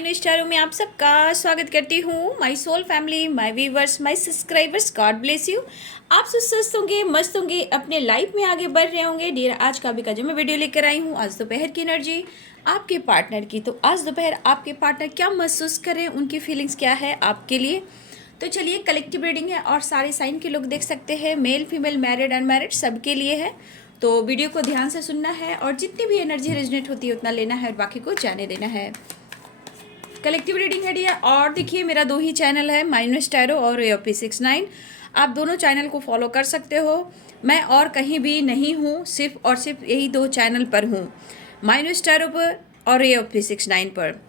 My new स्टारों में आप सबका स्वागत करती हूँ। My soul family, my viewers, my subscribers, God bless you. आप सब स्वस्थ होंगे, मस्त होंगे, अपने लाइफ में आगे बढ़ रहे होंगे। डियर, आज का भी का जो मैं वीडियो लेकर आई हूँ, आज दोपहर की एनर्जी आपके पार्टनर की। तो आज दोपहर आपके पार्टनर क्या महसूस करें, उनकी फीलिंग्स क्या है आपके लिए। तो चलिए, कलेक्टिव रीडिंग है और सारे साइन के लोग देख सकते हैं, मेल फीमेल, मैरिड अनमैरिड, सबके लिए है। तो वीडियो को ध्यान से सुनना है और जितनी भी एनर्जी रेजोनेट होती है उतना लेना है और बाकी को जाने देना है। कलेक्टिव रीडिंग है डियर। और देखिए, मेरा 2 ही चैनल है, माय न्यू स्टारो और AOP69। आप दोनों चैनल को फॉलो कर सकते हो। मैं और कहीं भी नहीं हूँ, सिर्फ और सिर्फ यही 2 चैनल पर हूँ, माय न्यू स्टारो पर और AOP69 पर।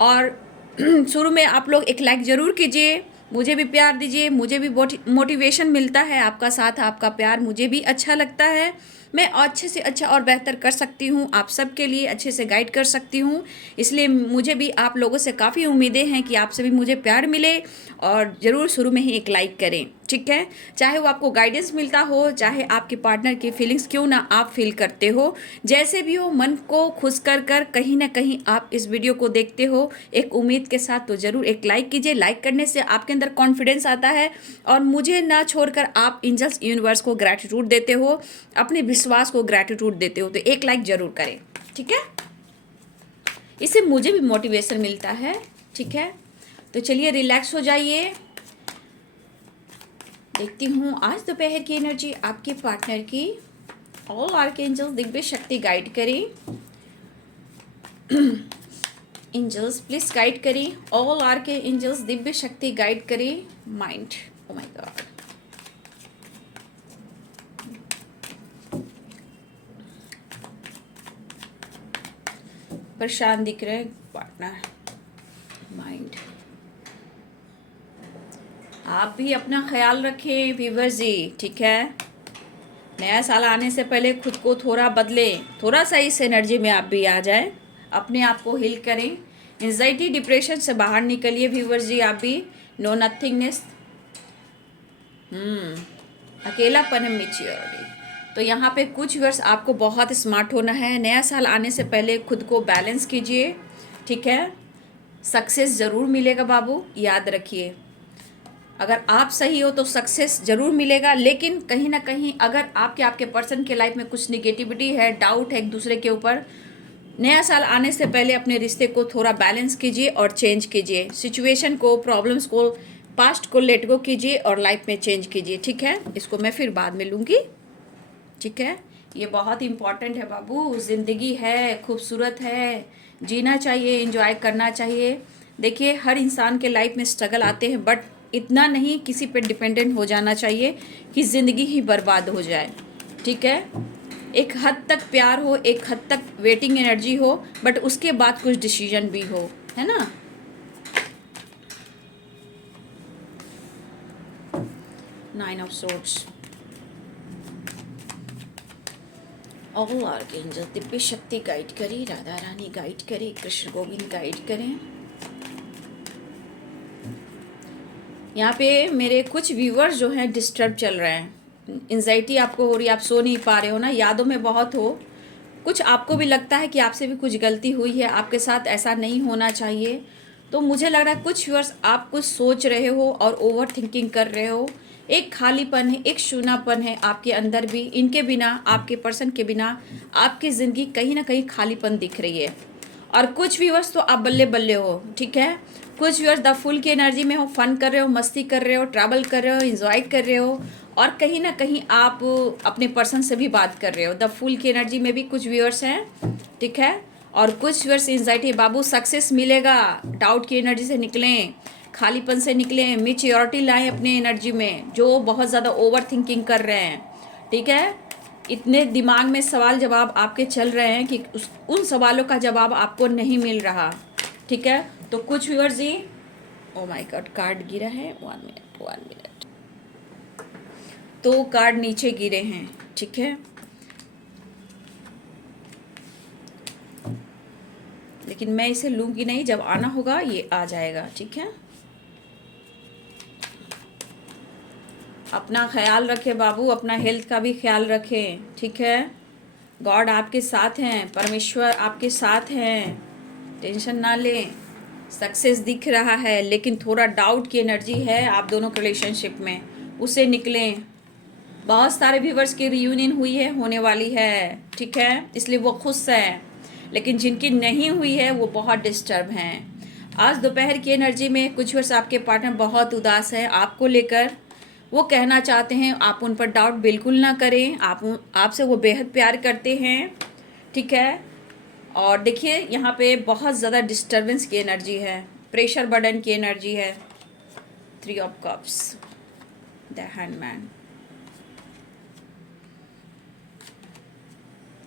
और शुरू में आप लोग एक लाइक ज़रूर कीजिए, मुझे भी प्यार दीजिए, मुझे भी मोटिवेशन मिलता है। आपका साथ, आपका प्यार मुझे भी अच्छा लगता है। मैं अच्छे से अच्छा और बेहतर कर सकती हूँ, आप सबके लिए अच्छे से गाइड कर सकती हूँ। इसलिए मुझे भी आप लोगों से काफ़ी उम्मीदें हैं कि आपसे भी मुझे प्यार मिले। और ज़रूर शुरू में ही एक लाइक करें, ठीक है। चाहे वो आपको गाइडेंस मिलता हो, चाहे आपके पार्टनर की फीलिंग्स क्यों ना आप फील करते हो, जैसे भी हो, मन को खुश कर कर कहीं ना कहीं आप इस वीडियो को देखते हो एक उम्मीद के साथ, तो ज़रूर एक लाइक कीजिए। लाइक करने से आपके अंदर कॉन्फिडेंस आता है और मुझे ना छोड़कर आप एंजल्स यूनिवर्स को ग्रैटिट्यूड देते हो, अपने विश्वास को ग्रैटिट्यूड देते हो। तो एक लाइक ज़रूर करें, ठीक है। इससे मुझे भी मोटिवेशन मिलता है, ठीक है। तो चलिए, रिलैक्स हो जाइए। देखती हूँ आज दोपहर की एनर्जी आपके पार्टनर की। ऑल आर्कएंजल्स दिव्य शक्ति गाइड करें। एंजल्स प्लीज गाइड करें। ऑल आर्कएंजल्स दिव्य शक्ति गाइड करें। माइंड, ओ माय गॉड, परेशान दिख रहे हैं पार्टनर, माइंड। आप भी अपना ख्याल रखें व्यूअर्स जी, ठीक है। नया साल आने से पहले खुद को थोड़ा बदलें, थोड़ा सा इस एनर्जी में आप भी आ जाएं, अपने आप को हील करें। एंजाइटी डिप्रेशन से बाहर निकलिए व्यूअर्स जी। आप भी नो नथिंगनेस, अकेलापन है, मैच्योरिटी। तो यहाँ पे कुछ व्यूअर्स आपको बहुत स्मार्ट होना है। नया साल आने से पहले खुद को बैलेंस कीजिए, ठीक है। सक्सेस ज़रूर मिलेगा बाबू, याद रखिए। अगर आप सही हो तो सक्सेस ज़रूर मिलेगा, लेकिन कहीं ना कहीं अगर आपके पर्सन के लाइफ में कुछ निगेटिविटी है, डाउट है एक दूसरे के ऊपर, नया साल आने से पहले अपने रिश्ते को थोड़ा बैलेंस कीजिए और चेंज कीजिए। सिचुएशन को, प्रॉब्लम्स को, पास्ट को लेट गो कीजिए और लाइफ में चेंज कीजिए, ठीक है। इसको मैं फिर बाद में लूँगी, ठीक है। ये बहुत इम्पॉर्टेंट है बाबू। ज़िंदगी है, खूबसूरत है, जीना चाहिए, एंजॉय करना चाहिए। देखिए, हर इंसान के लाइफ में स्ट्रगल आते हैं, बट इतना नहीं किसी पे डिपेंडेंट हो जाना चाहिए कि ज़िंदगी ही बर्बाद हो जाए, ठीक है। एक हद तक प्यार हो, एक हद तक वेटिंग एनर्जी हो, बट उसके बाद कुछ डिसीजन भी हो, है ना। Nine of swords, all archangel Divya शक्ति गाइड करें, राधा रानी गाइड करें, कृष्ण गोविंद गाइड करें। यहाँ पे मेरे कुछ व्यूवर्स जो हैं डिस्टर्ब चल रहे हैं, एंजाइटी आपको हो रही है, आप सो नहीं पा रहे हो ना, यादों में बहुत हो, कुछ आपको भी लगता है कि आपसे भी कुछ गलती हुई है, आपके साथ ऐसा नहीं होना चाहिए। तो मुझे लग रहा है कुछ व्यूवर्स आप कुछ सोच रहे हो और ओवर थिंकिंग कर रहे हो। एक खालीपन है, एक शून्यपन है आपके अंदर भी। इनके बिना, आपके पर्सन के बिना आपकी ज़िंदगी कहीं ना कहीं खालीपन दिख रही है। और कुछ व्यूअर्स तो आप बल्ले बल्ले हो, ठीक है। कुछ व्यूअर्स द फुल की एनर्जी में हो, फन कर रहे हो, मस्ती कर रहे हो, ट्रैवल कर रहे हो, एंजॉय कर रहे हो, और कहीं ना कहीं आप अपने पर्सन से भी बात कर रहे हो। द फुल की एनर्जी में भी कुछ व्यूअर्स हैं, ठीक है। और कुछ व्यूअर्स एंजाइटी, बाबू सक्सेस मिलेगा, डाउट की एनर्जी से निकलें, खालीपन से निकलें, मैच्योरिटी लाएं अपने एनर्जी में, जो बहुत ज़्यादा ओवर थिंकिंग कर रहे हैं, ठीक है। इतने दिमाग में सवाल जवाब आपके चल रहे हैं कि उन सवालों का जवाब आपको नहीं मिल रहा, ठीक है। तो कुछ viewers ji, oh my God, card गिरा है, 1 मिनट 1 मिनट। तो कार्ड नीचे गिरे हैं, ठीक है, लेकिन मैं इसे लूँगी नहीं, जब आना होगा ये आ जाएगा, ठीक है। अपना ख्याल रखें बाबू, अपना हेल्थ का भी ख्याल रखें, ठीक है। गॉड आपके साथ हैं, परमेश्वर आपके साथ हैं, टेंशन ना लें। सक्सेस दिख रहा है, लेकिन थोड़ा डाउट की एनर्जी है आप दोनों के रिलेशनशिप में, उसे निकलें। बहुत सारे व्यूवर्स की रियूनियन हुई है, होने वाली है, ठीक है, इसलिए वो खुश हैं। लेकिन जिनकी नहीं हुई है वो बहुत डिस्टर्ब हैं। आज दोपहर की एनर्जी में कुछ व्यूवर्स आपके पार्टनर बहुत उदास है आपको लेकर। वो कहना चाहते हैं, आप उन पर डाउट बिल्कुल ना करें, आपसे वो बेहद प्यार करते हैं, ठीक है। और देखिए यहाँ पे बहुत ज़्यादा डिस्टर्बेंस की एनर्जी है, प्रेशर बर्डन की एनर्जी है। 3 of cups, the handman,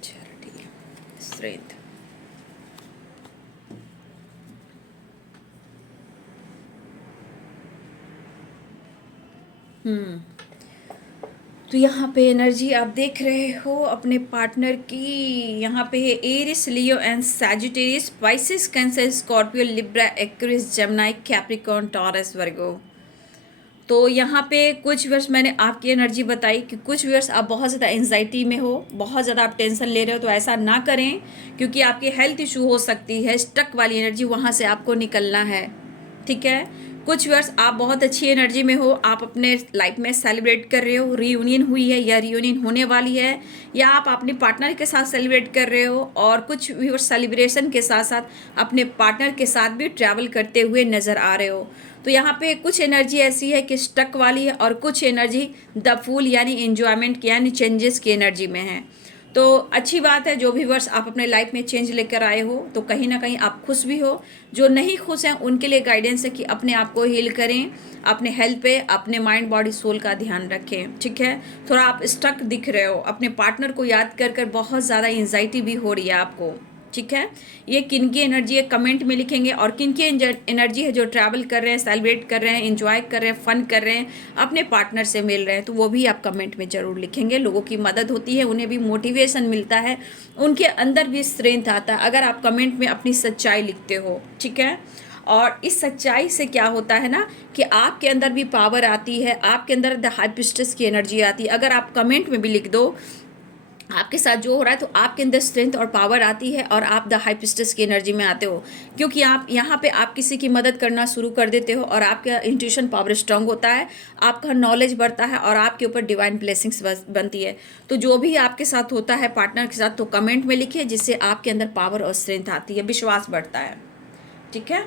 charity, strength. तो यहाँ पे एनर्जी आप देख रहे हो अपने पार्टनर की। यहाँ पे है Aries, Leo and Sagittarius, Pisces, Cancer, Scorpio, Libra, Aquarius, Gemini, Capricorn, Taurus, Virgo. तो यहाँ पे कुछ वर्ष मैंने आपकी एनर्जी बताई कि कुछ वर्ष आप बहुत ज़्यादा एंजाइटी में हो, बहुत ज़्यादा आप टेंशन ले रहे हो, तो ऐसा ना करें क्योंकि आपकी हेल्थ इशू हो सकती है। स्टक वाली एनर्जी, वहाँ से आपको निकलना है, ठीक है। कुछ वर्ष आप बहुत अच्छी एनर्जी में हो, आप अपने लाइफ में सेलिब्रेट कर रहे हो, रीयूनियन हुई है या रीयूनियन होने वाली है, या आप अपने पार्टनर के साथ सेलिब्रेट कर रहे हो, और कुछ व्यूअर्स सेलिब्रेशन के साथ साथ अपने पार्टनर के साथ भी ट्रैवल करते हुए नज़र आ रहे हो। तो यहाँ पे कुछ एनर्जी ऐसी है कि स्टक वाली है, और कुछ एनर्जी द फूल यानी एन्जॉयमेंट की यानी चेंजेस की एनर्जी में है। तो अच्छी बात है, जो भी वर्ष आप अपने लाइफ में चेंज लेकर आए हो तो कहीं ना कहीं आप खुश भी हो। जो नहीं खुश हैं उनके लिए गाइडेंस है कि अपने आप को हील करें, अपने हेल्थ पे, अपने माइंड बॉडी सोल का ध्यान रखें, ठीक है। थोड़ा आप स्टक दिख रहे हो, अपने पार्टनर को याद कर कर बहुत ज़्यादा एंजाइटी भी हो रही है आपको, ठीक है। ये किन की एनर्जी है कमेंट में लिखेंगे, और किन की एनर्जी है जो ट्रैवल कर रहे हैं, सेलिब्रेट कर रहे हैं, एंजॉय कर रहे हैं, फन कर रहे हैं, अपने पार्टनर से मिल रहे हैं, तो वो भी आप कमेंट में ज़रूर लिखेंगे। लोगों की मदद होती है, उन्हें भी मोटिवेशन मिलता है, उनके अंदर भी स्ट्रेंथ आता है अगर आप कमेंट में अपनी सच्चाई लिखते हो, ठीक है। और इस सच्चाई से क्या होता है ना कि आपके अंदर भी पावर आती है, आपके अंदर द हाई प्रिस्टेस की एनर्जी आती है। अगर आप कमेंट में भी लिख दो आपके साथ जो हो रहा है, तो आपके अंदर स्ट्रेंथ और पावर आती है और आप द हाई प्रिस्टेस की एनर्जी में आते हो, क्योंकि आप यहाँ पे आप किसी की मदद करना शुरू कर देते हो और आपका इंट्यूशन पावर स्ट्रांग होता है, आपका नॉलेज बढ़ता है और आपके ऊपर डिवाइन ब्लेसिंग्स बनती है। तो जो भी आपके साथ होता है पार्टनर के साथ, तो कमेंट में लिखिए, जिससे आपके अंदर पावर और स्ट्रेंथ आती है, विश्वास बढ़ता है, ठीक है।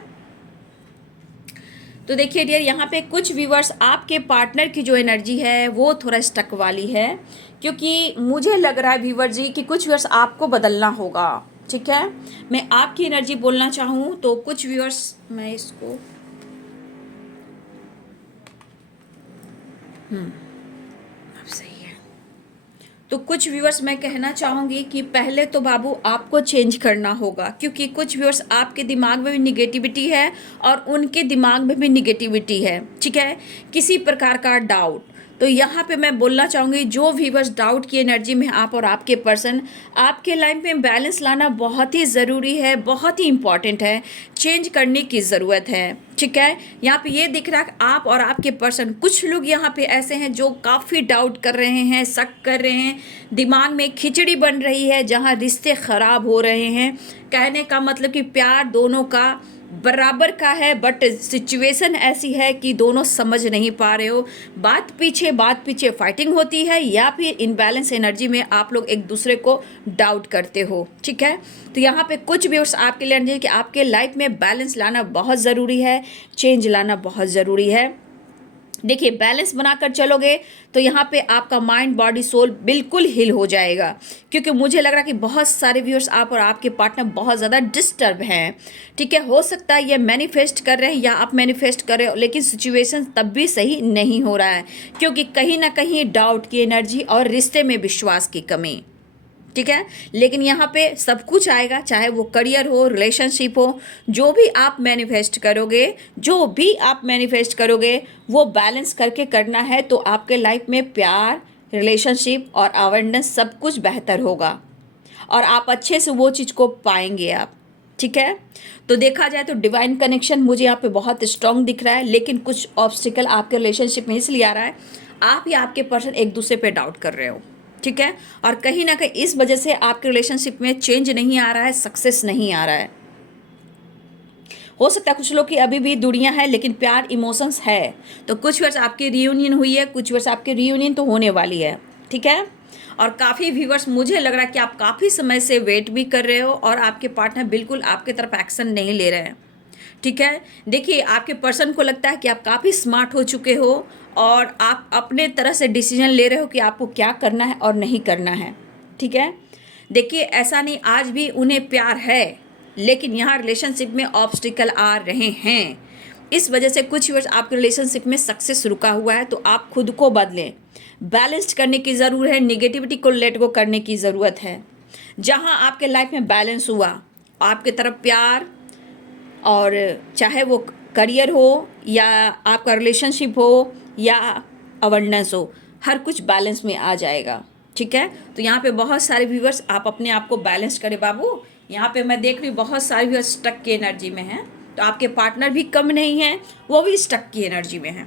तो देखिए डियर, यहाँ पे कुछ व्यूवर्स आपके पार्टनर की जो एनर्जी है वो थोड़ा स्टक वाली है, क्योंकि मुझे लग रहा है व्यूवर जी कि कुछ व्यूवर्स आपको बदलना होगा, ठीक है। मैं आपकी एनर्जी बोलना चाहूँ तो कुछ व्यूवर्स, मैं इसको अब सही है। तो कुछ व्यूअर्स मैं कहना चाहूँगी कि पहले तो बाबू आपको चेंज करना होगा, क्योंकि कुछ व्यूअर्स आपके दिमाग में भी निगेटिविटी है और उनके दिमाग में भी निगेटिविटी है, ठीक है, किसी प्रकार का डाउट। तो यहाँ पे मैं बोलना चाहूँगी, जो व्यूअर्स डाउट की एनर्जी में आप और आपके पर्सन, आपके लाइफ में बैलेंस लाना बहुत ही ज़रूरी है, बहुत ही इंपॉर्टेंट है, चेंज करने की ज़रूरत है, ठीक है। यहाँ पे ये दिख रहा है आप और आपके पर्सन, कुछ लोग यहाँ पे ऐसे हैं जो काफ़ी डाउट कर रहे हैं, शक कर रहे हैं, दिमाग में खिचड़ी बन रही है जहाँ रिश्ते ख़राब हो रहे हैं। कहने का मतलब कि प्यार दोनों का बराबर का है, बट सिचुएशन ऐसी है कि दोनों समझ नहीं पा रहे हो, बात पीछे फाइटिंग होती है, या फिर इनबैलेंस एनर्जी में आप लोग एक दूसरे को डाउट करते हो, ठीक है। तो यहाँ पे कुछ भी आपके लिए एनर्जी कि आपके लाइफ में बैलेंस लाना बहुत ज़रूरी है, चेंज लाना बहुत ज़रूरी है। देखिए, बैलेंस बनाकर चलोगे तो यहाँ पे आपका माइंड बॉडी सोल बिल्कुल हिल हो जाएगा, क्योंकि मुझे लग रहा है कि बहुत सारे व्यूअर्स आप और आपके पार्टनर बहुत ज़्यादा डिस्टर्ब हैं, ठीक है। हो सकता है ये मैनिफेस्ट कर रहे हैं या आप मैनिफेस्ट कर रहे हो, लेकिन सिचुएशन तब भी सही नहीं हो रहा है, क्योंकि कहीं ना कहीं डाउट की एनर्जी और रिश्ते में विश्वास की कमी, ठीक है। लेकिन यहाँ पे सब कुछ आएगा, चाहे वो करियर हो, रिलेशनशिप हो, जो भी आप मैनिफेस्ट करोगे वो बैलेंस करके करना है, तो आपके लाइफ में प्यार, रिलेशनशिप और अवेयरनेस सब कुछ बेहतर होगा और आप अच्छे से वो चीज़ को पाएंगे आप, ठीक है। तो देखा जाए तो डिवाइन कनेक्शन मुझे यहाँ पे बहुत स्ट्रांग दिख रहा है, लेकिन कुछ ऑब्स्टिकल आपके रिलेशनशिप में इसलिए आ रहा है, आप या आपके पर्सन एक दूसरे पे डाउट कर रहे हो, ठीक है। और कहीं ना कहीं इस वजह से आपके रिलेशनशिप में चेंज नहीं आ रहा है, सक्सेस नहीं आ रहा है। हो सकता है कुछ लोग की अभी भी दूरियां हैं लेकिन प्यार इमोशंस है। तो कुछ वर्ष आपकी रियूनियन हुई है, कुछ वर्ष आपकी रियूनियन तो होने वाली है, ठीक है। और काफ़ी व्यूवर्स मुझे लग रहा है कि आप काफ़ी समय से वेट भी कर रहे हो और आपके पार्टनर बिल्कुल आपके तरफ एक्शन नहीं ले रहे हैं, ठीक है। देखिए, आपके पर्सन को लगता है कि आप काफ़ी स्मार्ट हो चुके हो और आप अपने तरह से डिसीजन ले रहे हो कि आपको क्या करना है और नहीं करना है, ठीक है। देखिए, ऐसा नहीं, आज भी उन्हें प्यार है लेकिन यहाँ रिलेशनशिप में ऑब्स्टिकल आ रहे हैं। इस वजह से कुछ वर्ष आपके रिलेशनशिप में सक्सेस रुका हुआ है। तो आप खुद को बदलें, बैलेंस्ड करने की ज़रूरत है, निगेटिविटी को लेट गो करने की ज़रूरत है। जहाँ आपके लाइफ में बैलेंस हुआ, आपके तरफ प्यार, और चाहे वो करियर हो या आपका रिलेशनशिप हो या अवेयरनेस हो, हर कुछ बैलेंस में आ जाएगा, ठीक है। तो यहाँ पे बहुत सारे व्यूअर्स आप अपने आप को बैलेंस करें बाबू। यहाँ पे मैं देख रही हूँ बहुत सारे व्यूअर्स स्टक की एनर्जी में हैं, तो आपके पार्टनर भी कम नहीं हैं, वो भी स्टक की एनर्जी में हैं।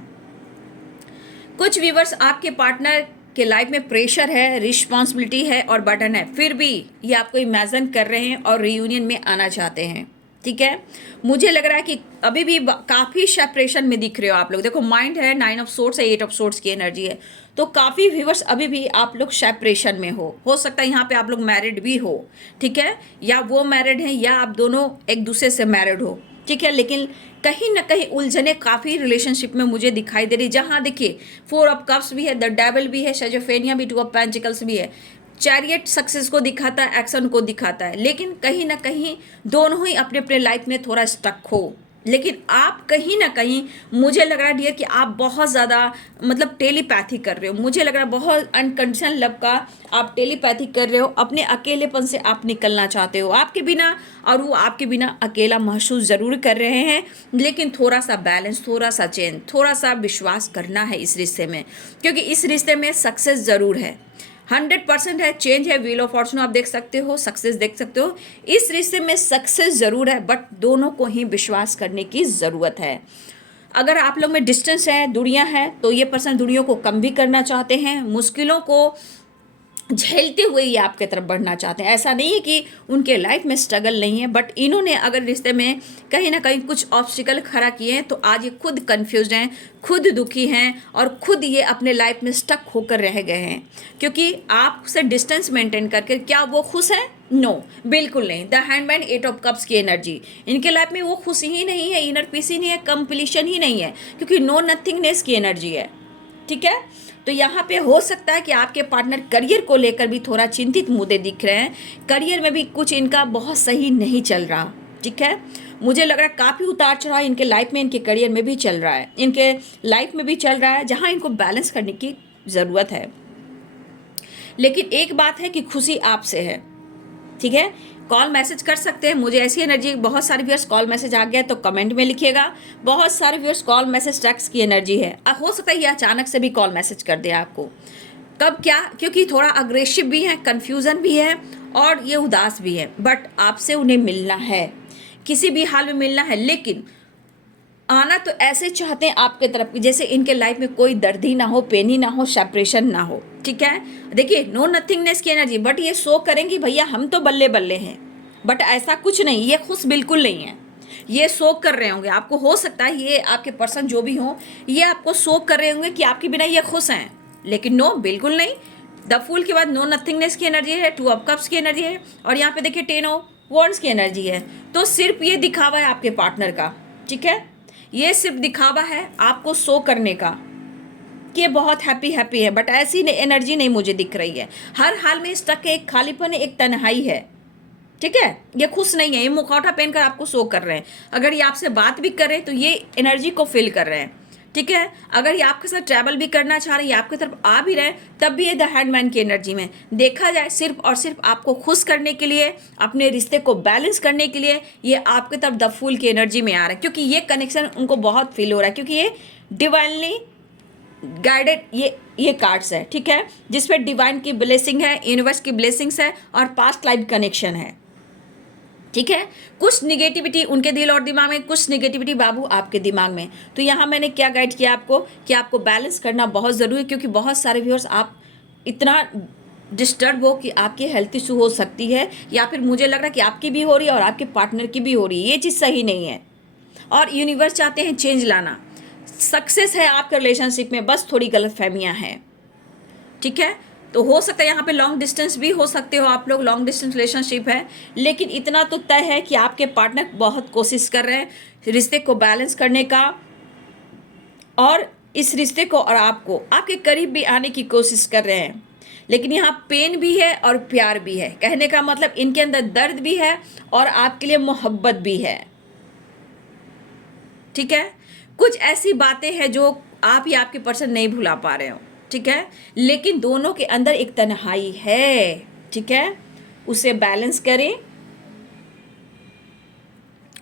कुछ व्यूअर्स आपके पार्टनर के लाइफ में प्रेशर है, रिस्पॉन्सिबिलिटी है और बर्डन है, फिर भी ये आपको इमेजिन कर रहे हैं और रियूनियन में आना चाहते हैं, ठीक है। मुझे लग रहा है कि अभी भी काफ़ी सेपरेशन में दिख रहे हो आप लोग। देखो, माइंड है, 9 ऑफ सोर्ट्स है, 8 ऑफ सोर्ट्स की एनर्जी है, तो काफ़ी व्यूवर्स अभी भी आप लोग सेपरेशन में हो सकता है यहाँ पे आप लोग मैरिड भी हो, ठीक है, या वो मैरिड हैं या आप दोनों एक दूसरे से मैरिड हो, ठीक है। लेकिन कहीं ना कहीं उलझने काफ़ी रिलेशनशिप में मुझे दिखाई दे रही, जहाँ देखिए 4 ऑफ कप्स भी है, द डेविल भी है, शेजोफेनिया भी, 2 ऑफ पेंटिकल्स भी है, चैरियट सक्सेस को दिखाता है, एक्शन को दिखाता है, लेकिन कहीं ना कहीं दोनों ही अपने अपने लाइफ में थोड़ा स्टक हो। लेकिन आप कहीं ना कहीं, मुझे लग रहा है डियर कि आप बहुत ज़्यादा मतलब टेलीपैथी कर रहे हो। मुझे लग रहा है बहुत अनकंडीशनल लव का आप टेलीपैथी कर रहे हो। अपने अकेलेपन से आप निकलना चाहते हो आपके बिना, और वो आपके बिना अकेला महसूस ज़रूर कर रहे हैं, लेकिन थोड़ा सा बैलेंस, थोड़ा सा चेंज, थोड़ा सा विश्वास करना है इस रिश्ते में, क्योंकि इस रिश्ते में सक्सेस ज़रूर है, 100% है, चेंज है, व्हील ऑफ फॉर्चून आप देख सकते हो, सक्सेस देख सकते हो। इस रिश्ते में सक्सेस ज़रूर है, बट दोनों को ही विश्वास करने की ज़रूरत है। अगर आप लोग में डिस्टेंस है, दूरियां हैं, तो ये पर्सन दूरियों को कम भी करना चाहते हैं, मुश्किलों को झेलते हुए ये आपके तरफ बढ़ना चाहते हैं। ऐसा नहीं है कि उनके लाइफ में स्ट्रगल नहीं है, बट इन्होंने अगर रिश्ते में कहीं ना कहीं कुछ ऑब्स्टिकल खड़ा किए हैं, तो आज ये खुद कंफ्यूज हैं, खुद दुखी हैं और खुद ये अपने लाइफ में स्टक होकर रह गए हैं, क्योंकि आपसे डिस्टेंस मेंटेन करके क्या वो खुश हैं? नो, बिल्कुल नहीं। द हैंडमैन, 8 ऑफ कप्स की एनर्जी, इनके लाइफ में वो खुशी ही नहीं है, इनर पीस ही नहीं है, कंप्लीशन ही नहीं है, क्योंकि नो नथिंगनेस की एनर्जी है, ठीक है। तो यहाँ पे हो सकता है कि आपके पार्टनर करियर को लेकर भी थोड़ा चिंतित मुद्दे दिख रहे हैं, करियर में भी कुछ इनका बहुत सही नहीं चल रहा, ठीक है। मुझे लग रहा है काफ़ी उतार चढ़ाव इनके लाइफ में, इनके करियर में भी चल रहा है, इनके लाइफ में भी चल रहा है, जहाँ इनको बैलेंस करने की ज़रूरत है। लेकिन एक बात है कि खुशी आपसे है, ठीक है। कॉल मैसेज कर सकते हैं, मुझे ऐसी एनर्जी, बहुत सारे व्यूअर्स कॉल मैसेज आ गया तो कमेंट में लिखिएगा। बहुत सारे व्यूअर्स कॉल मैसेज टेक्स्ट की एनर्जी है, हो सकता है ये अचानक से भी कॉल मैसेज कर दे आपको। कब, क्या? क्योंकि थोड़ा अग्रेसिव भी है, कन्फ्यूज़न भी है और ये उदास भी है, बट आपसे उन्हें मिलना है, किसी भी हाल में मिलना है। लेकिन आना तो ऐसे चाहते हैं आपके तरफ की जैसे इनके लाइफ में कोई दर्द ही ना हो, पेन ही ना हो, सेपरेशन ना हो, ठीक है। देखिए, नो नथिंगनेस की एनर्जी, बट ये शो करेंगी भैया हम तो बल्ले बल्ले हैं, बट ऐसा कुछ नहीं, ये खुश बिल्कुल नहीं है, ये शो कर रहे होंगे आपको। हो सकता है ये आपके पर्सन जो भी हो, ये आपको शो कर रहे होंगे कि आपके बिना ये खुश हैं, लेकिन नो, बिल्कुल नहीं। द फूल के बाद नो नथिंगनेस की एनर्जी है, 2 ऑफ कप्स की एनर्जी है, और यहाँ पे देखिए 10 ऑफ वॉन्ड्स की एनर्जी है। तो सिर्फ ये दिखावा है आपके पार्टनर का, ठीक है, ये सिर्फ दिखावा है आपको शो करने का कि ये बहुत हैप्पी है, बट ऐसी एनर्जी नहीं मुझे दिख रही है। हर हाल में स्टक है, एक खालीपन है, एक तन्हाई है, ठीक है। ये खुश नहीं है, ये मुखौटा पहनकर आपको शो कर रहे हैं। अगर ये आपसे बात भी कर रहे हैं तो ये एनर्जी को फील कर रहे हैं, ठीक है। अगर ये आपके साथ ट्रैवल भी करना चाह रहे हैं, आपकी तरफ आ भी रहे हैं, तब भी ये द हैंडमैन की एनर्जी में देखा जाए, सिर्फ और सिर्फ आपको खुश करने के लिए, अपने रिश्ते को बैलेंस करने के लिए ये आपकी तरफ द फूल की एनर्जी में आ रहा है, क्योंकि ये कनेक्शन उनको बहुत फील हो रहा है, क्योंकि ये डिवाइनली गाइडेड ये कार्ड्स है, ठीक है, जिसपे डिवाइन की ब्लेसिंग है, यूनिवर्स की ब्लेसिंग्स है और पास्ट लाइफ कनेक्शन है, ठीक है। कुछ निगेटिविटी उनके दिल और दिमाग में, कुछ निगेटिविटी बाबू आपके दिमाग में। तो यहाँ मैंने क्या गाइड किया आपको कि आपको बैलेंस करना बहुत ज़रूरी है, क्योंकि बहुत सारे व्यूअर्स आप इतना डिस्टर्ब हो कि आपकी हेल्थ इशू हो सकती है, या फिर मुझे लग रहा है कि आपकी भी हो रही है और आपके पार्टनर की भी हो रही है। ये चीज़ सही नहीं है, और यूनिवर्स चाहते हैं चेंज लाना। सक्सेस है आपके रिलेशनशिप में, बस थोड़ी गलतफहमियां हैं। ठीक है, तो हो सकता है यहाँ पे लॉन्ग डिस्टेंस भी हो सकते हो आप लोग, लॉन्ग डिस्टेंस रिलेशनशिप है, लेकिन इतना तो तय है कि आपके पार्टनर बहुत कोशिश कर रहे हैं रिश्ते को बैलेंस करने का, और इस रिश्ते को और आपको आपके करीब भी आने की कोशिश कर रहे हैं। लेकिन यहाँ पेन भी है और प्यार भी है। कहने का मतलब इनके अंदर दर्द भी है और आपके लिए मोहब्बत भी है। ठीक है, कुछ ऐसी बातें हैं जो आप या आपके पर्सन नहीं भुला पा रहे हो। ठीक है, लेकिन दोनों के अंदर एक तन्हाई है। ठीक है, उसे बैलेंस करें।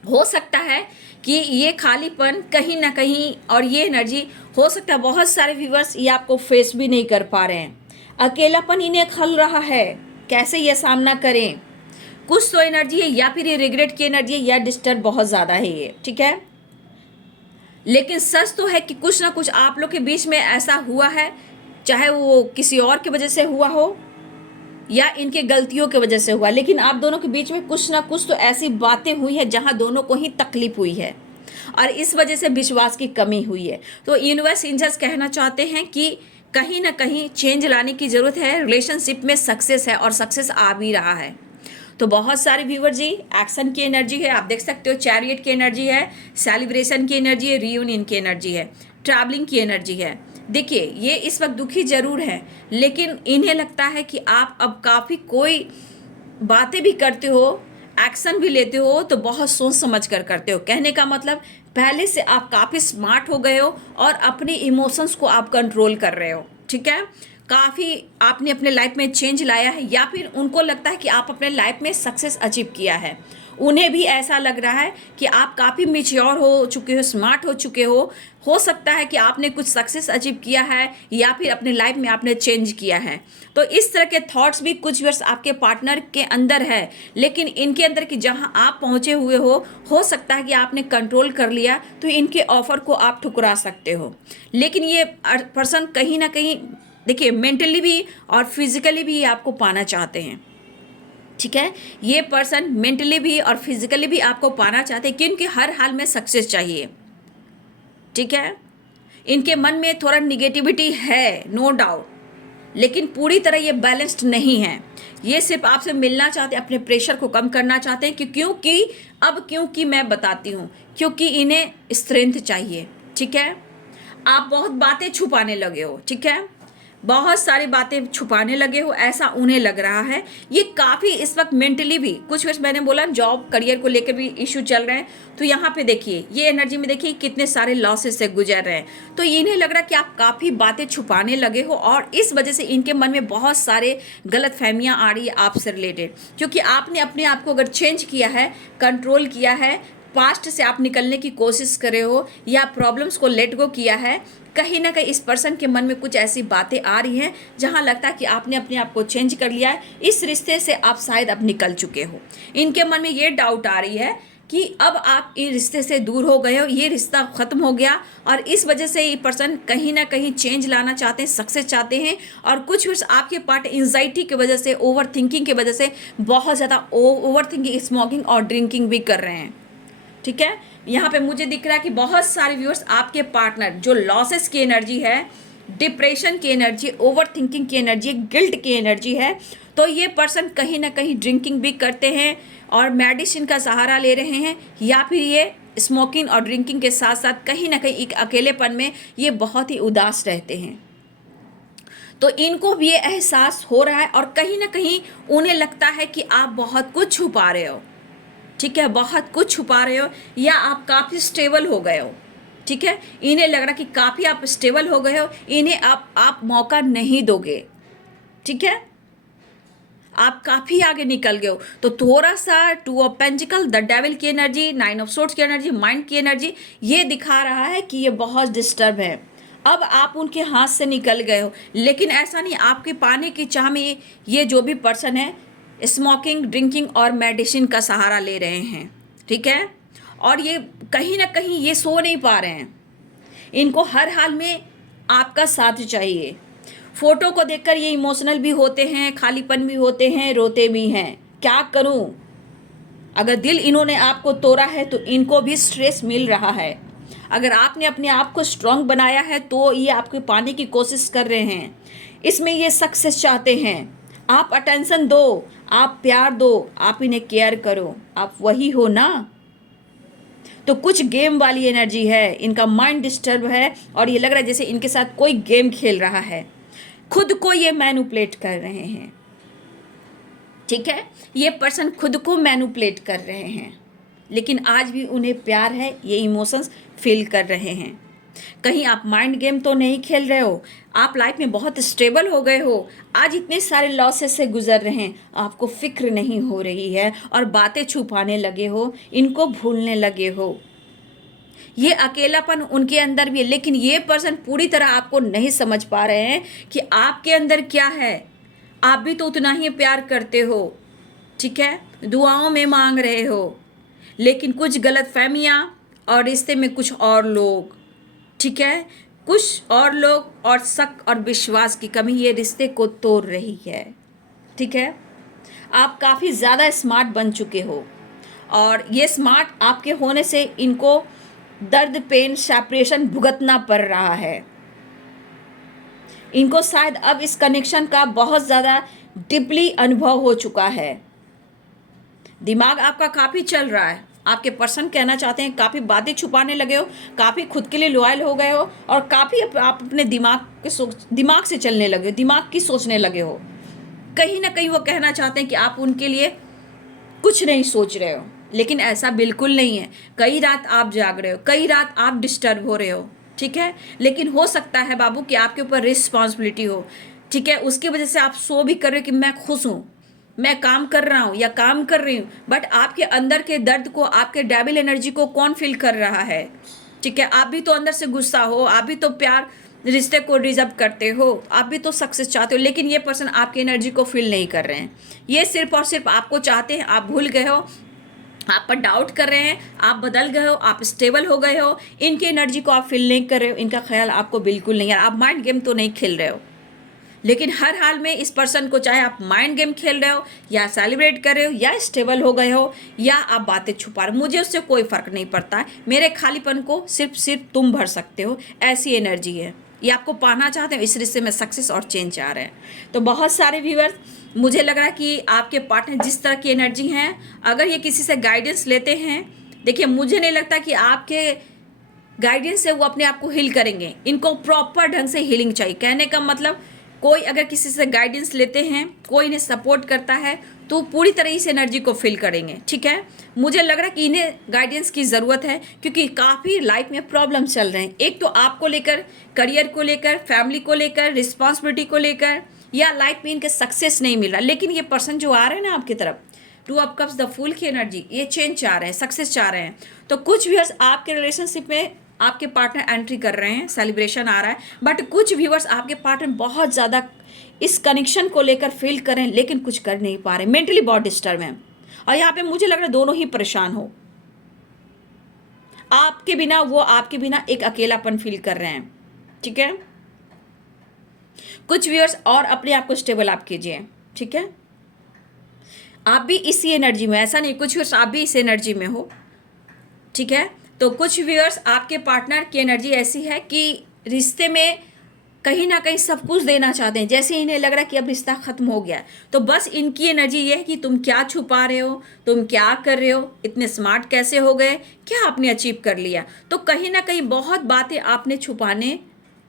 हो सकता है कि ये खालीपन कहीं ना कहीं, और ये एनर्जी हो सकता है बहुत सारे व्यूअर्स ये आपको फेस भी नहीं कर पा रहे हैं। अकेलापन इन्हें खल रहा है, कैसे ये सामना करें। कुछ तो एनर्जी है, या फिर ये रिग्रेट की एनर्जी है, या डिस्टर्ब बहुत ज़्यादा है ये। ठीक है, लेकिन सच तो है कि कुछ ना कुछ आप लोग के बीच में ऐसा हुआ है, चाहे वो किसी और की वजह से हुआ हो या इनके गलतियों की वजह से हुआ, लेकिन आप दोनों के बीच में कुछ ना कुछ तो ऐसी बातें हुई है जहां दोनों को ही तकलीफ हुई है और इस वजह से विश्वास की कमी हुई है। तो यूनिवर्स एंजल्स कहना चाहते हैं कि कहीं ना कहीं चेंज लाने की ज़रूरत है। रिलेशनशिप में सक्सेस है और सक्सेस आ भी रहा है। तो बहुत सारे व्यूवर जी, एक्शन की एनर्जी है, आप देख सकते हो। चैरियट की एनर्जी है, सेलिब्रेशन की एनर्जी है, रियूनियन की एनर्जी है, ट्रैवलिंग की एनर्जी है। देखिए, ये इस वक्त दुखी जरूर है, लेकिन इन्हें लगता है कि आप अब काफ़ी कोई बातें भी करते हो, एक्शन भी लेते हो, तो बहुत सोच समझ कर करते हो। कहने का मतलब पहले से आप काफ़ी स्मार्ट हो गए हो और अपने इमोशंस को आप कंट्रोल कर रहे हो। ठीक है, काफ़ी आपने अपने लाइफ में चेंज लाया है, या फिर उनको लगता है कि आप अपने लाइफ में सक्सेस अचीव किया है। उन्हें भी ऐसा लग रहा है कि आप काफ़ी मैच्योर हो चुके हो, स्मार्ट हो चुके हो सकता है कि आपने कुछ सक्सेस अचीव किया है या फिर अपने लाइफ में आपने चेंज किया है। तो इस तरह के थॉट्स भी कुछ वर्ष आपके पार्टनर के अंदर है, लेकिन इनके अंदर कि जहां आप पहुंचे हुए हो सकता है कि आपने कंट्रोल कर लिया, तो इनके ऑफर को आप ठुकरा सकते हो। लेकिन ये पर्सन कहीं ना कहीं, देखिए, मेंटली भी और फिजिकली भी आपको पाना चाहते हैं। ठीक है, ये पर्सन मेंटली भी और फिजिकली भी आपको पाना चाहते हैं, क्योंकि हर हाल में सक्सेस चाहिए। ठीक है, इनके मन में थोड़ा निगेटिविटी है, नो डाउट, लेकिन पूरी तरह ये बैलेंस्ड नहीं है। ये सिर्फ आपसे मिलना चाहते हैं, अपने प्रेशर को कम करना चाहते हैं, क्योंकि मैं बताती हूँ, क्योंकि इन्हें स्ट्रेंथ चाहिए। ठीक है, आप बहुत बातें छुपाने लगे हो। ठीक है, बहुत सारी बातें छुपाने लगे हो, ऐसा उन्हें लग रहा है। ये काफ़ी इस वक्त मेंटली भी, कुछ वक्त मैंने बोला जॉब करियर को लेकर भी इशू चल रहे हैं, तो यहाँ पे देखिए, ये एनर्जी में देखिए कितने सारे लॉसेस से गुजर रहे हैं। तो इन्हें लग रहा है कि आप काफ़ी बातें छुपाने लगे हो, और इस वजह से इनके मन में बहुत सारे गलत फहमियाँ आ रही है आपसे रिलेटेड, क्योंकि आपने अपने आप को अगर चेंज किया है, कंट्रोल किया है, पास्ट से आप निकलने की कोशिश करे हो, या प्रॉब्लम्स को लेट गो किया है, कहीं ना कहीं इस पर्सन के मन में कुछ ऐसी बातें आ रही हैं जहां लगता है कि आपने अपने आप को चेंज कर लिया है, इस रिश्ते से आप शायद अब निकल चुके हो। इनके मन में ये डाउट आ रही है कि अब आप इस रिश्ते से दूर हो गए हो, ये रिश्ता ख़त्म हो गया, और इस वजह से ये पर्सन कहीं ना कहीं चेंज लाना चाहते हैं, सक्सेस चाहते हैं। और कुछ वर्ष आपके पार्ट एंजाइटी की वजह से, ओवर थिंकिंग की वजह से बहुत ज़्यादा ओवर थिंकिंग, स्मोकिंग और ड्रिंकिंग भी कर रहे हैं। ठीक है, यहाँ पे मुझे दिख रहा है कि बहुत सारे व्यूअर्स, आपके पार्टनर जो लॉसेस की एनर्जी है, डिप्रेशन की एनर्जी, ओवर थिंकिंग की एनर्जी, गिल्ट की एनर्जी है, तो ये पर्सन कहीं ना कहीं ड्रिंकिंग भी करते हैं और मेडिसिन का सहारा ले रहे हैं, या फिर ये स्मोकिंग और ड्रिंकिंग के साथ साथ कहीं ना कहीं एक अकेलेपन में ये बहुत ही उदास रहते हैं। तो इनको भी ये एहसास हो रहा है, और कहीं ना कहीं उन्हें लगता है कि आप बहुत कुछ छुपा रहे हो। ठीक है, बहुत कुछ छुपा रहे हो, या आप काफ़ी स्टेबल हो गए हो। ठीक है, इन्हें लग रहा कि काफ़ी आप स्टेबल हो गए हो, इन्हें आप मौका नहीं दोगे। ठीक है, आप काफ़ी आगे निकल गए हो। तो थोड़ा सा two of pentacle, the devil की एनर्जी, नाइन ऑफ सोर्ड्स की एनर्जी, माइंड की एनर्जी, ये दिखा रहा है कि ये बहुत डिस्टर्ब है। अब आप उनके हाथ से निकल गए हो, लेकिन ऐसा नहीं, आपके पाने की चाह में ये जो भी पर्सन है स्मोकिंग, ड्रिंकिंग और मेडिसिन का सहारा ले रहे हैं। ठीक है, और ये कहीं ना कहीं ये सो नहीं पा रहे हैं, इनको हर हाल में आपका साथ चाहिए। फोटो को देखकर ये इमोशनल भी होते हैं, खालीपन भी होते हैं, रोते भी हैं। क्या करूं, अगर दिल इन्होंने आपको तोड़ा है तो इनको भी स्ट्रेस मिल रहा है। अगर आपने अपने आप को स्ट्रांग बनाया है तो ये आपको पाने की कोशिश कर रहे हैं, इसमें ये सक्सेस चाहते हैं। आप अटेंशन दो, आप प्यार दो, आप इन्हें केयर करो, आप वही हो ना। तो कुछ गेम वाली एनर्जी है, इनका माइंड डिस्टर्ब है और ये लग रहा है जैसे इनके साथ कोई गेम खेल रहा है, खुद को ये मैनिपुलेट कर रहे हैं। ठीक है, ये पर्सन खुद को मैनिपुलेट कर रहे हैं, लेकिन आज भी उन्हें प्यार है, ये इमोशंस फील कर रहे हैं। कहीं आप माइंड गेम तो नहीं खेल रहे हो, आप लाइफ में बहुत स्टेबल हो गए हो, आज इतने सारे लॉसेस से गुजर रहे हैं, आपको फिक्र नहीं हो रही है और बातें छुपाने लगे हो, इनको भूलने लगे हो। ये अकेलापन उनके अंदर भी है, लेकिन ये पर्सन पूरी तरह आपको नहीं समझ पा रहे हैं कि आपके अंदर क्या है। आप भी तो उतना ही प्यार करते हो, ठीक है, दुआओं में मांग रहे हो, लेकिन कुछ गलतफहमियां और रिश्ते में कुछ और लोग, ठीक है, कुछ और लोग और शक और विश्वास की कमी ये रिश्ते को तोड़ रही है। ठीक है, आप काफ़ी ज़्यादा स्मार्ट बन चुके हो और ये स्मार्ट आपके होने से इनको दर्द, पेन, सेपरेशन भुगतना पड़ रहा है। इनको शायद अब इस कनेक्शन का बहुत ज़्यादा डीपली अनुभव हो चुका है। दिमाग आपका काफ़ी चल रहा है, आपके पर्सन कहना चाहते हैं, काफ़ी बातें छुपाने लगे हो, काफ़ी खुद के लिए लॉयल हो गए हो और काफ़ी आप अपने दिमाग से चलने लगे हो, दिमाग की सोचने लगे हो। कहीं ना कहीं वो कहना चाहते हैं कि आप उनके लिए कुछ नहीं सोच रहे हो, लेकिन ऐसा बिल्कुल नहीं है। कई रात आप जाग रहे हो, कई रात आप डिस्टर्ब हो रहे हो, ठीक है, लेकिन हो सकता है बाबू कि आपके ऊपर रिस्पॉन्सिबिलिटी हो, ठीक है, उसकी वजह से आप सो भी कर रहे हो कि मैं खुश हूँ, मैं काम कर रहा हूँ या काम कर रही हूँ, बट आपके अंदर के दर्द को, आपके डेविल एनर्जी को कौन फील कर रहा है। ठीक है, आप भी तो अंदर से गुस्सा हो, आप भी तो प्यार रिश्ते को डिजर्व करते हो, आप भी तो सक्सेस चाहते हो, लेकिन ये पर्सन आपकी एनर्जी को फील नहीं कर रहे हैं। ये सिर्फ और सिर्फ आपको चाहते हैं, आप भूल गए हो, आप पर डाउट कर रहे हैं, आप बदल गए हो, आप स्टेबल हो गए हो, इनकी एनर्जी को आप फील नहीं कर रहे हो, इनका ख्याल आपको बिल्कुल नहीं है। आप माइंड गेम तो नहीं खेल रहे हो, लेकिन हर हाल में इस पर्सन को, चाहे आप माइंड गेम खेल रहे हो या सेलिब्रेट कर रहे हो या स्टेबल हो गए हो या आप बातें छुपा रहे हो, मुझे उससे कोई फ़र्क नहीं पड़ता है। मेरे खालीपन को सिर्फ तुम भर सकते हो, ऐसी एनर्जी है। ये आपको पाना चाहते हो, इस रिश्ते में सक्सेस और चेंज चाह रहे हैं। तो बहुत सारे व्यूअर्स, मुझे लग रहा है कि आपके पार्टनर जिस तरह की एनर्जी हैं, अगर ये किसी से गाइडेंस लेते हैं, देखिए मुझे नहीं लगता कि आपके गाइडेंस से वो अपने आप को हील करेंगे। इनको प्रॉपर ढंग से हीलिंग चाहिए। कहने का मतलब, कोई अगर किसी से गाइडेंस लेते हैं, कोई इन्हें सपोर्ट करता है, तो पूरी तरह इस एनर्जी को फील करेंगे। ठीक है, मुझे लग रहा है कि इन्हें गाइडेंस की ज़रूरत है, क्योंकि काफ़ी लाइफ में प्रॉब्लम चल रहे हैं। एक तो आपको लेकर, करियर को लेकर, फैमिली को लेकर, रिस्पॉन्सिबिलिटी को लेकर, या लाइफ में इनके सक्सेस नहीं मिल रहा। लेकिन ये पर्सन जो आ रहे हैं ना आपकी तरफ, two of cups, the fool की एनर्जी, ये चेंज चाह रहे हैं, सक्सेस चाह रहे हैं। तो कुछ व्यूअर्स आपके रिलेशनशिप में आपके पार्टनर एंट्री कर रहे हैं, सेलिब्रेशन आ रहा है, बट कुछ व्यूअर्स आपके पार्टनर बहुत ज़्यादा इस कनेक्शन को लेकर फील कर रहे हैं, लेकिन कुछ कर नहीं पा रहे, मेंटली बहुत डिस्टर्ब हैं। और यहाँ पे मुझे लग रहा है दोनों ही परेशान हो, आपके बिना, वो आपके बिना एक अकेलापन फील कर रहे हैं। ठीक है, कुछ व्यूअर्स और अपने आप को स्टेबल आप कीजिए। ठीक है, आप भी इसी एनर्जी में, ऐसा नहीं, कुछ व्यूअर्स आप भी इस एनर्जी में हो। ठीक है, तो कुछ व्यूअर्स आपके पार्टनर की एनर्जी ऐसी है कि रिश्ते में कहीं ना कहीं सब कुछ देना चाहते हैं, जैसे इन्हें लग रहा है कि अब रिश्ता खत्म हो गया। तो बस इनकी एनर्जी ये है कि तुम क्या छुपा रहे हो, तुम क्या कर रहे हो, इतने स्मार्ट कैसे हो गए, क्या आपने अचीव कर लिया। तो कहीं ना कहीं बहुत बातें आपने छुपाने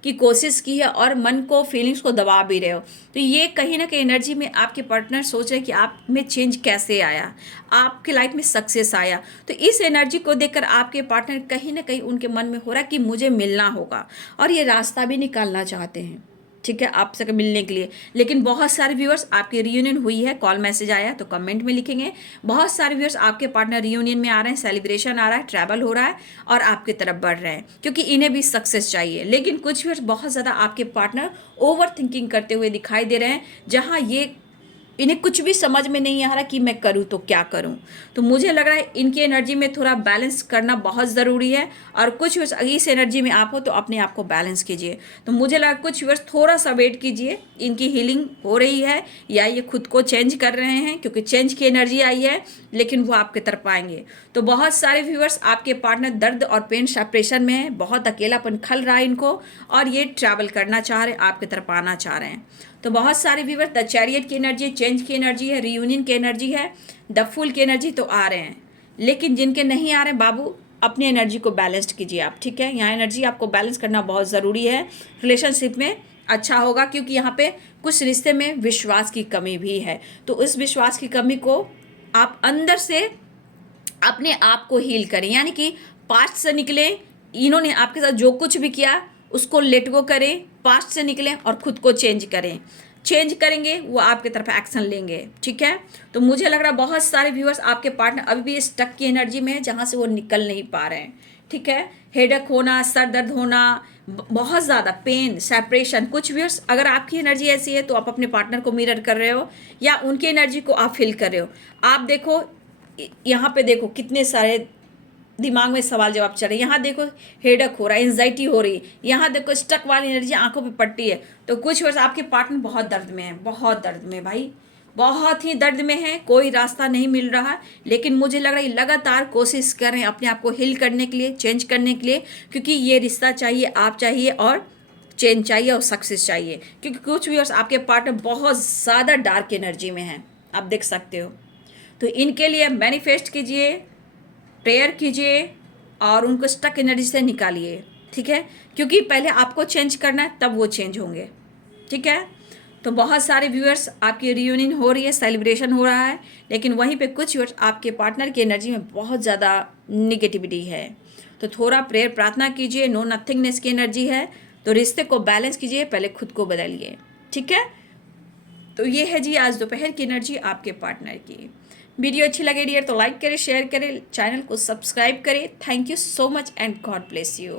की कोशिश की है और मन को, फीलिंग्स को दबा भी रहे हो। तो ये कहीं ना कहीं एनर्जी में आपके पार्टनर सोच रहे हैं कि आप में चेंज कैसे आया, आपके लाइफ में सक्सेस आया। तो इस एनर्जी को देखकर आपके पार्टनर कहीं ना कहीं उनके मन में हो रहा है कि मुझे मिलना होगा, और ये रास्ता भी निकालना चाहते हैं। ठीक है, आपसे मिलने के लिए। लेकिन बहुत सारे व्यूअर्स आपकी रियूनियन हुई है, कॉल मैसेज आया तो कमेंट में लिखेंगे। बहुत सारे व्यूअर्स आपके पार्टनर रियूनियन में आ रहे हैं, सेलिब्रेशन आ रहा है, ट्रैवल हो रहा है और आपकी तरफ बढ़ रहे हैं, क्योंकि इन्हें भी सक्सेस चाहिए। लेकिन कुछ व्यूअर्स बहुत ज़्यादा आपके पार्टनर ओवर थिंकिंग करते हुए दिखाई दे रहे हैं, जहाँ ये इन्हें कुछ भी समझ में नहीं आ रहा कि मैं करूँ तो क्या करूँ। तो मुझे लग रहा है इनकी एनर्जी में थोड़ा बैलेंस करना बहुत ज़रूरी है, और कुछ वर्ष इस एनर्जी में आप हो तो अपने आप को बैलेंस कीजिए। तो मुझे लगा कुछ वर्ष थोड़ा सा वेट कीजिए, इनकी हीलिंग हो रही है या ये खुद को चेंज कर रहे हैं, क्योंकि चेंज की एनर्जी आई है, लेकिन वो आपके तरफ आएंगे। तो बहुत सारे व्यूअर्स, आपके पार्टनर दर्द और पेन सेपरेशन में है, बहुत अकेलापन खल रहा है इनको, और ये ट्रैवल करना चाह रहे हैं, आपकी तरफ आना चाह रहे हैं। तो बहुत सारे व्यूअर्स द चैरियट की एनर्जी, चेंज की एनर्जी है, रियूनियन की एनर्जी है, द फूल की एनर्जी तो आ रहे हैं। लेकिन जिनके नहीं आ रहे बाबू, अपनी एनर्जी को बैलेंस्ड कीजिए आप, ठीक है। यहाँ एनर्जी आपको बैलेंस करना बहुत ज़रूरी है। रिलेशनशिप में अच्छा होगा, क्योंकि यहाँ पे कुछ रिश्ते में विश्वास की कमी भी है। तो इस विश्वास की कमी को आप अंदर से अपने आप को हील करें, यानी कि पास्ट से निकले, इन्होंने आपके साथ जो कुछ भी किया उसको लेट गो करें, पास्ट से निकलें और खुद को चेंज करें। चेंज करेंगे वो आपके तरफ एक्शन लेंगे, ठीक है। तो मुझे लग रहा है बहुत सारे व्यूअर्स, आपके पार्टनर अभी भी स्टक की एनर्जी में है, जहाँ से वो निकल नहीं पा रहे हैं, ठीक है। हेडेक होना, सर दर्द होना, बहुत ज़्यादा पेन, सेपरेशन। कुछ व्यूअर्स, अगर आपकी एनर्जी ऐसी है तो आप अपने पार्टनर को मिरर कर रहे हो, या उनकी एनर्जी को आप फील कर रहे हो। आप देखो यहाँ पे, देखो कितने सारे दिमाग में सवाल जवाब चल रहे हैं। यहाँ देखो हेडेक हो रहा है, एंजाइटी हो रही है, यहाँ देखो स्टक वाली एनर्जी आंखों पे पड़ती है। तो कुछ वर्ष आपके पार्टनर बहुत दर्द में है, बहुत दर्द में भाई, बहुत ही दर्द में है, कोई रास्ता नहीं मिल रहा। लेकिन मुझे लग रहा है लगातार कोशिश कर रहे हैं अपने आप को हील करने के लिए, चेंज करने के लिए, क्योंकि ये रिश्ता चाहिए, आप चाहिए, और चेंज चाहिए और सक्सेस चाहिए। क्योंकि कुछ व्यूअर्स, आपके पार्टनर बहुत ज़्यादा डार्क एनर्जी में हैं, आप देख सकते हो। तो इनके लिए मैनिफेस्ट कीजिए, प्रेयर कीजिए, और उनको स्टक एनर्जी से निकालिए, ठीक है। क्योंकि पहले आपको चेंज करना है, तब वो चेंज होंगे, ठीक है। तो बहुत सारे व्यूअर्स, आपकी रियूनियन हो रही है, सेलिब्रेशन हो रहा है, लेकिन वहीं पे कुछ व्यूअर्स, आपके पार्टनर की एनर्जी में बहुत ज़्यादा निगेटिविटी है। तो थोड़ा प्रेयर प्रार्थना कीजिए। नो नथिंगनेस की एनर्जी है, तो रिश्ते को बैलेंस कीजिए, पहले खुद को बदलिए, ठीक है। तो ये है जी आज दोपहर की एनर्जी आपके पार्टनर की। वीडियो अच्छी लगे डियर तो लाइक करें, शेयर करें, चैनल को सब्सक्राइब करें। Thank you so much and God bless you.